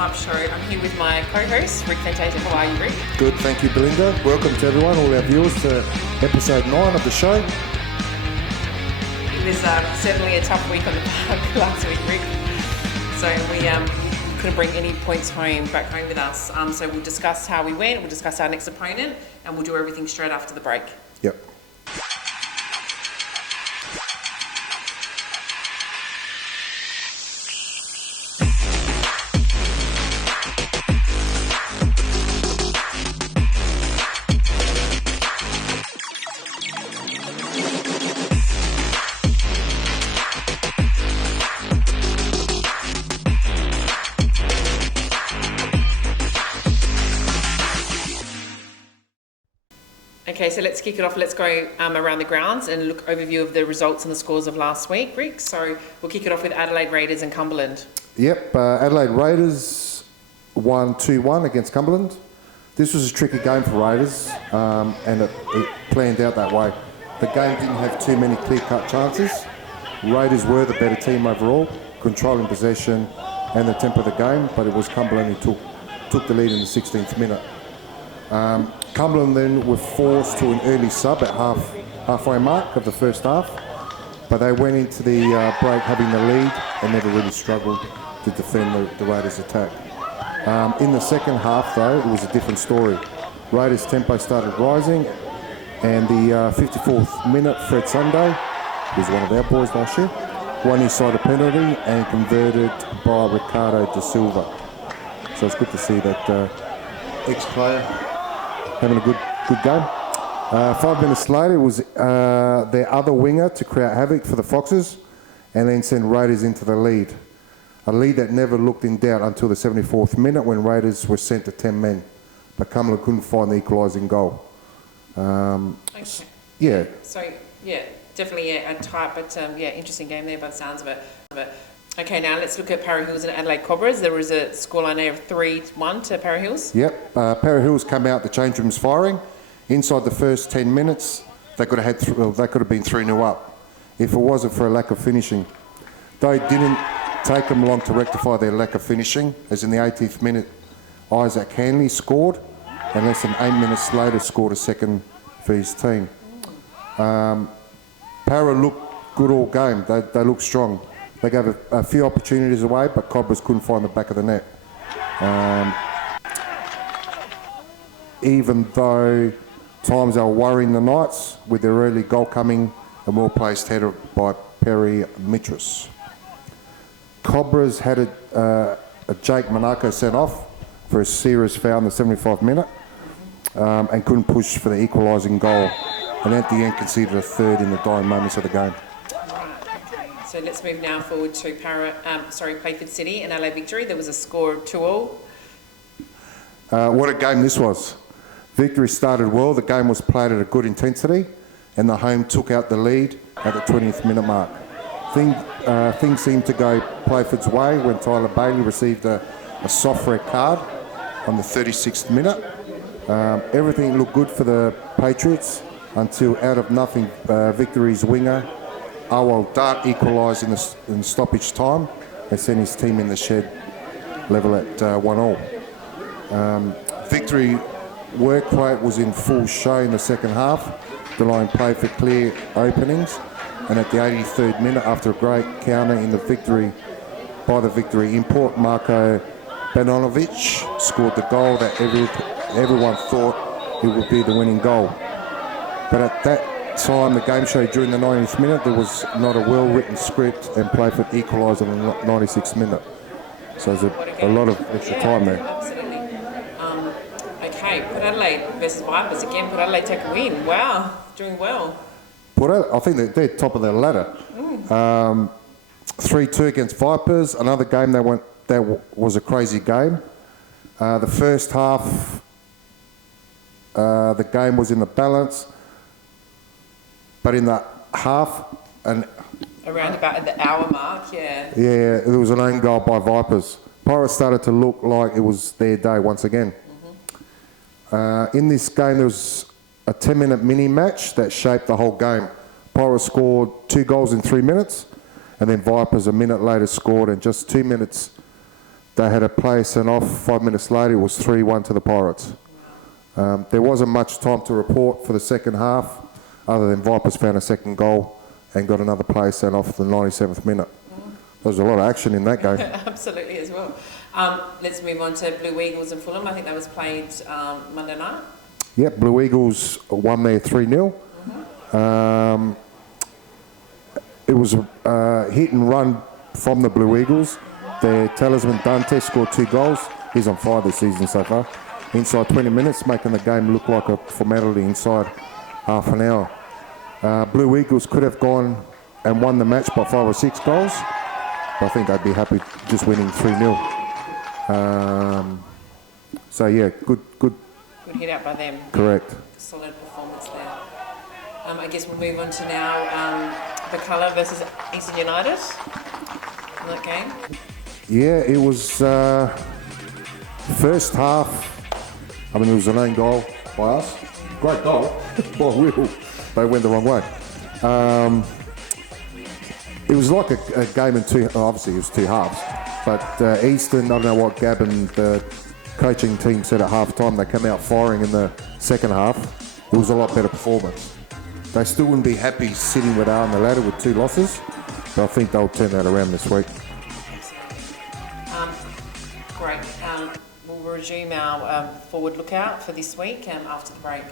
Warm-Up Show. I'm here with my co-host, Rick Fantasia. How are you, Rick? Good, thank you, Belinda. Welcome to everyone, all our viewers, to episode 9 of the show. It was certainly a tough week on the park last week, Rick. So we couldn't bring any points back home with us. So we'll discuss how we went, we'll discuss our next opponent, and we'll do everything straight after the break. Yep. Okay, so let's kick it off. Let's go around the grounds and look overview of the results and the scores of last week, Rick. So we'll kick it off with Adelaide Raiders and Cumberland. Yep, Adelaide Raiders won 2-1 against Cumberland. This was a tricky game for Raiders, and it planned out that way. The game didn't have too many clear-cut chances. Raiders were the better team overall, controlling possession and the tempo of the game, but it was Cumberland who took the lead in the 16th minute. Cumberland then were forced to an early sub at halfway mark of the first half, but they went into the break having the lead and never really struggled to defend the Raiders' attack. In the second half, though, it was a different story. Raiders' tempo started rising, and the 54th minute, Fred Sunday, who was one of our boys last year, won inside a penalty and converted by Ricardo da Silva. So it's good to see that ex-player having a good game. 5 minutes later, it was their other winger to create havoc for the Foxes and then send Raiders into the lead. A lead that never looked in doubt until the 74th minute when Raiders were sent to 10 men. But Cumberland couldn't find the equalising goal. Okay. Yeah. So, yeah, definitely a tight but interesting game there by the sounds of it. Okay, now let's look at Para Hills and Adelaide Cobras. There was a scoreline there of 3-1 to Para Hills. Yep, Para Hills come out, the change rooms firing. Inside the first 10 minutes, they could have been 3-0 up if it wasn't for a lack of finishing. Though it didn't take them long to rectify their lack of finishing, as in the 18th minute, Isaac Hanley scored, and less than 8 minutes later scored a second for his team. Para looked good all game. They looked strong. They gave a few opportunities away, but Cobras couldn't find the back of the net. Even though times they were worrying the Knights with their early goal coming, a well-placed header by Perry Mitras. Cobras had a Jake Monaco sent off for a serious foul in the 75th minute and couldn't push for the equalising goal. And at the end conceded a third in the dying moments of the game. So let's move now forward to Playford City and LA Victory. There was a score of 2-2. What a game this was. Victory started well. The game was played at a good intensity, and the home took out the lead at the 20th minute mark. Things seemed to go Playford's way when Tyler Bailey received a soft red card on the 36th minute. Everything looked good for the Patriots until out of nothing, Victory's winger Awal Dart equalised in stoppage time and sent his team in the shed level at 1-1. Victory work rate was in full show in the second half, denying play for clear openings, and at the 83rd minute, after a great counter in the Victory import, Marko Banonovic scored the goal that everyone thought it would be the winning goal. But at that time, the game show during the 90th minute, there was not a well-written script, and Playford equalised on the 96th minute. So there's a lot of extra time there. Absolutely. Okay, Port Adelaide versus Vipers. Again, Port Adelaide take a win. Wow, doing well. I think they're top of their ladder. 3-2 against Vipers. Another game that was a crazy game. The first half, the game was in the balance. But in the half, around about the hour mark, yeah. Yeah, there was an own goal by Vipers. Pirates started to look like it was their day once again. In this game, there was a 10-minute mini match that shaped the whole game. Pirates scored 2 goals in 3 minutes, and then Vipers a minute later scored, and just 2 minutes they had a player sent off. 5 minutes later, it was 3-1 to the Pirates. There wasn't much time to report for the second half, other than Vipers found a second goal and got another player sent off the 97th minute. There was a lot of action in that game. Absolutely as well. Let's move on to Blue Eagles and Fulham. I think that was played Monday night. Yep, Blue Eagles won there 3-0. It was a hit and run from the Blue Eagles. Their talisman Dante scored 2 goals. He's on fire this season so far. Inside 20 minutes, making the game look like a formality inside half an hour. Blue Eagles could have gone and won the match by 5 or 6 goals. But I think they'd be happy just winning 3-0. So yeah, good. Good hit out by them. Correct. Solid performance there. I guess we'll move on to now the Colour versus Eastern United in that game. Yeah, it was first half. I mean, it was an own goal by us. Great goal by Will. They went the wrong way. It was like a game in two. Obviously, it was 2 halves. But Eastern, I don't know what Gab and the coaching team said at half time. They came out firing in the second half. It was a lot better performance. They still wouldn't be happy sitting where they are on the ladder with 2 losses. But I think they'll turn that around this week. Great. We'll resume our forward lookout for this week after the break.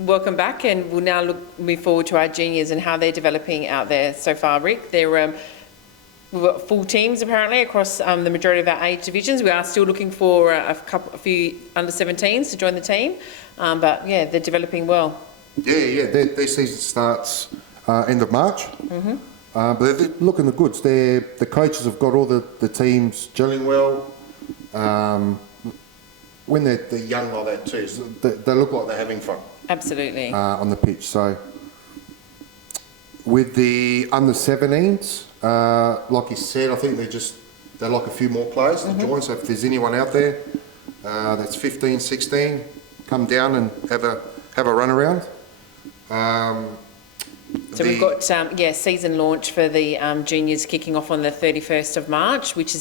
Welcome back, and we'll now move forward to our juniors and how they're developing out there so far. Rick, we've got full teams apparently across the majority of our age divisions. We are still looking for a few under 17s to join the team, but yeah, they're developing well. Yeah. Their season starts end of March, but they're looking the goods. The coaches have got all the teams gelling well. When they're young like that too, so they look like they're having fun. Absolutely. On the pitch. So with the under 17s, like you said, I think they're like a few more players to join. So if there's anyone out there that's 15, 16, come down and have a run around. So we've got season launch for the juniors kicking off on the 31st of March, which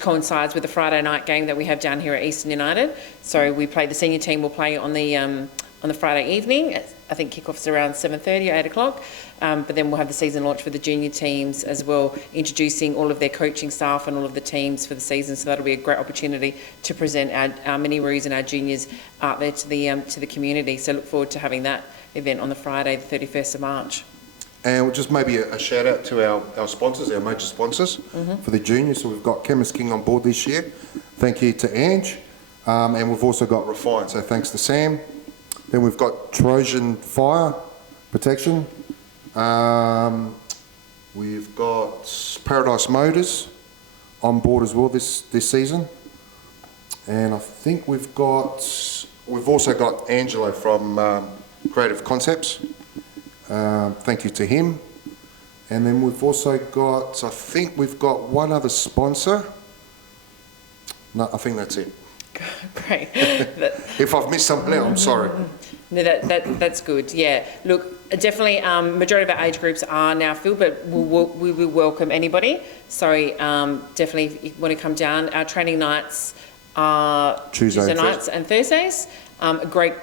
coincides with the Friday night game that we have down here at Eastern United. So the senior team will play on the Friday evening. I think kickoff's around 7:30 or 8 o'clock. But then we'll have the season launch for the junior teams as well, introducing all of their coaching staff and all of the teams for the season. So that'll be a great opportunity to present our mini-roos and our juniors out there to the community. So look forward to having that event on the Friday, the 31st of March. And just maybe a shout out to our sponsors, our major sponsors for the juniors. So we've got Chemist King on board this year. Thank you to Ange. And we've also got Refine. So thanks to Sam. Then we've got Trojan Fire Protection. We've got Paradise Motors on board as well this season. And I think we've also got Angelo from Creative Concepts. Thank you to him. And then we've also got, we've got one other sponsor. No, I think that's it. Great. If I've missed something out, I'm sorry. No, that's good. Yeah. Look, definitely, majority of our age groups are now filled, but we will welcome anybody. So definitely, if you want to come down, our training nights are Tuesday nights and Thursdays. Great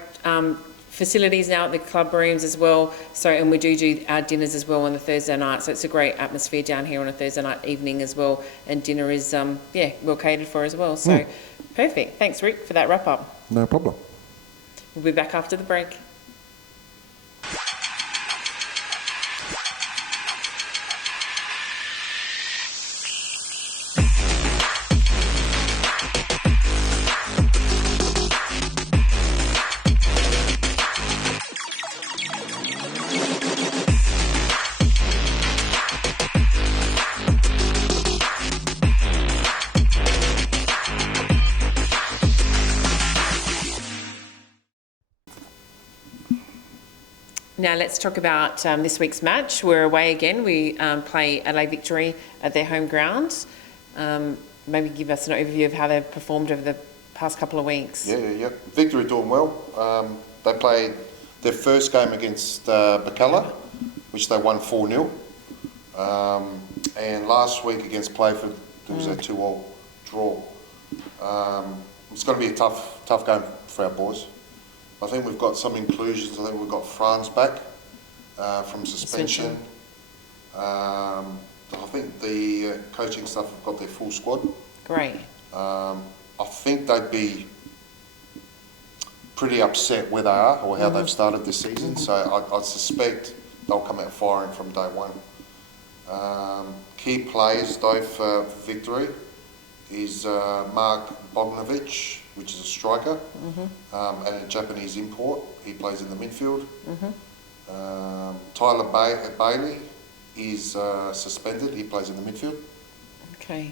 facilities now at the club rooms as well. So, and we do our dinners as well on the Thursday night. So it's a great atmosphere down here on a Thursday night evening as well. And dinner is well catered for as well. So perfect. Thanks, Rick, for that wrap up. No problem. We'll be back after the break. Now let's talk about this week's match. We're away again. We play Adelaide Victory at their home ground. Maybe give us an overview of how they've performed over the past couple of weeks. Yeah. Victory doing well. They played their first game against Bacalla, which they won 4-0. And last week against Playford, there was a 2-2 draw. It's going to be a tough game for our boys. I think we've got some inclusions. I think we've got Franz back from suspension. I think the coaching staff have got their full squad. Great. I think they'd be pretty upset where they are or how they've started this season. So I suspect they'll come out firing from day one. Key players though for Victory is Mark Bogdanovic, which is a striker, and a Japanese import. He plays in the midfield. Tyler Bailey is suspended. He plays in the midfield. Okay.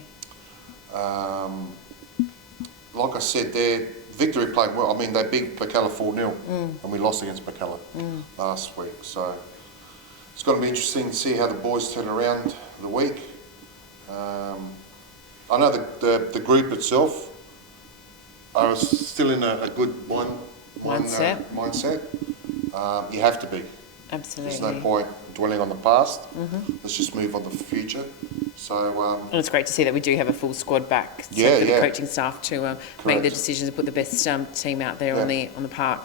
Like I said, Victory played well. I mean, they beat Bacalla 4-0, and we lost against Bacalla last week. So it's going to be interesting to see how the boys turn around the week. I know the group itself are still in a good mindset. You have to be. Absolutely. There's no point dwelling on the past. Let's just move on to the future. So, and it's great to see that we do have a full squad back. So for the coaching staff to make the decisions and put the best team out there on the park.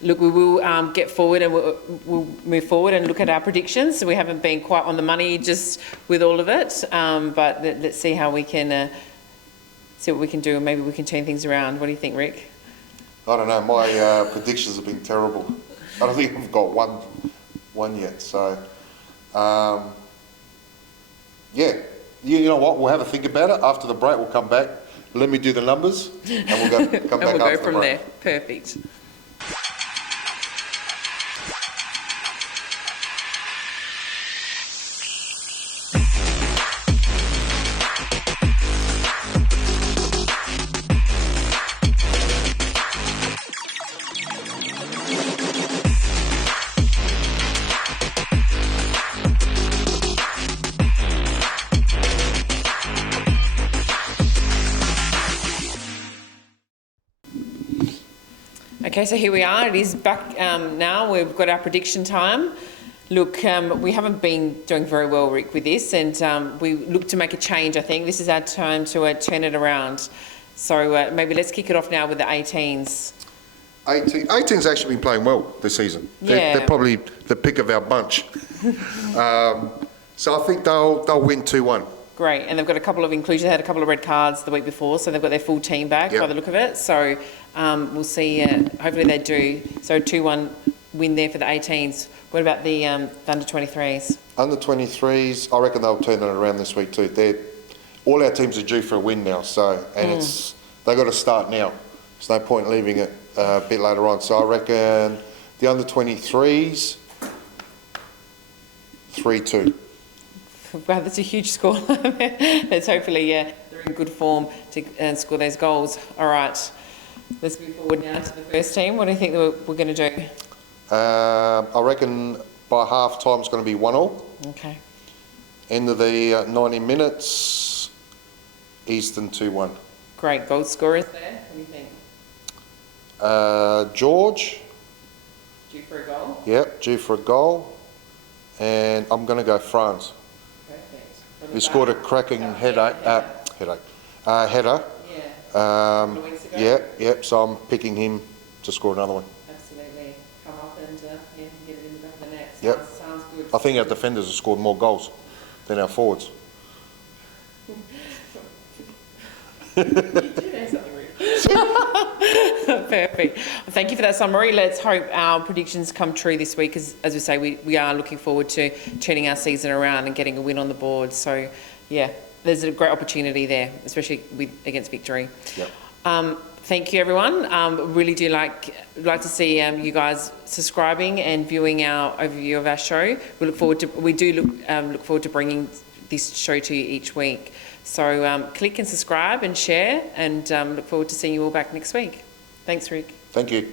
Look, we will get forward and we'll move forward and look at our predictions. So we haven't been quite on the money just with all of it, but let's see how we can see what we can do, and maybe we can turn things around. What do you think, Rick? I don't know. My predictions have been terrible. I don't think I've got one yet. So, you know what? We'll have a think about it after the break. We'll come back. Let me do the numbers, and we'll come back and we'll after go from the break. there. Perfect. Okay, so here we are. It is back now. We've got our prediction time. Look, we haven't been doing very well, Rick, with this, and we look to make a change, I think. This is our time to turn it around. So maybe let's kick it off now with the 18s. 18's actually been playing well this season. They're probably the pick of our bunch. So I think they'll win 2-1. Great, and they've got a couple of inclusions. They had a couple of red cards the week before, so they've got their full team back by the look of it. So we'll see. Hopefully they do. So 2-1 win there for the 18s. What about the under 23s? Under 23s, I reckon they'll turn it around this week too. All our teams are due for a win now, so they've got to start now. There's no point leaving it a bit later on. So I reckon the under 23s, 3-2. Wow, that's a huge score. Let's hopefully, they're in good form to score those goals. All right, let's move forward now to the first team. What do you think we're going to do? I reckon by half time it's going to be 1-1. Okay. End of the 90 minutes, Easton 2-1. Great goal scorers there. What do you think? George. Due for a goal? Yep, due for a goal. And I'm going to go Franz. Perfect. He scored a cracking header. Yeah. Yep. So I'm picking him to score another one. Absolutely. Come up and get it in the back of the net. Yep. Sounds good. I think our defenders have scored more goals than our forwards. You do know something really. Perfect. Thank you for that summary. Let's hope our predictions come true this week, because as we say, we are looking forward to turning our season around and getting a win on the board. So yeah, there's a great opportunity there, especially against Victory. Yep. Thank you, everyone. Really do like to see you guys subscribing and viewing our overview of our show. We look forward to bringing this show to you each week. So click and subscribe and share, and look forward to seeing you all back next week. Thanks, Rick. Thank you.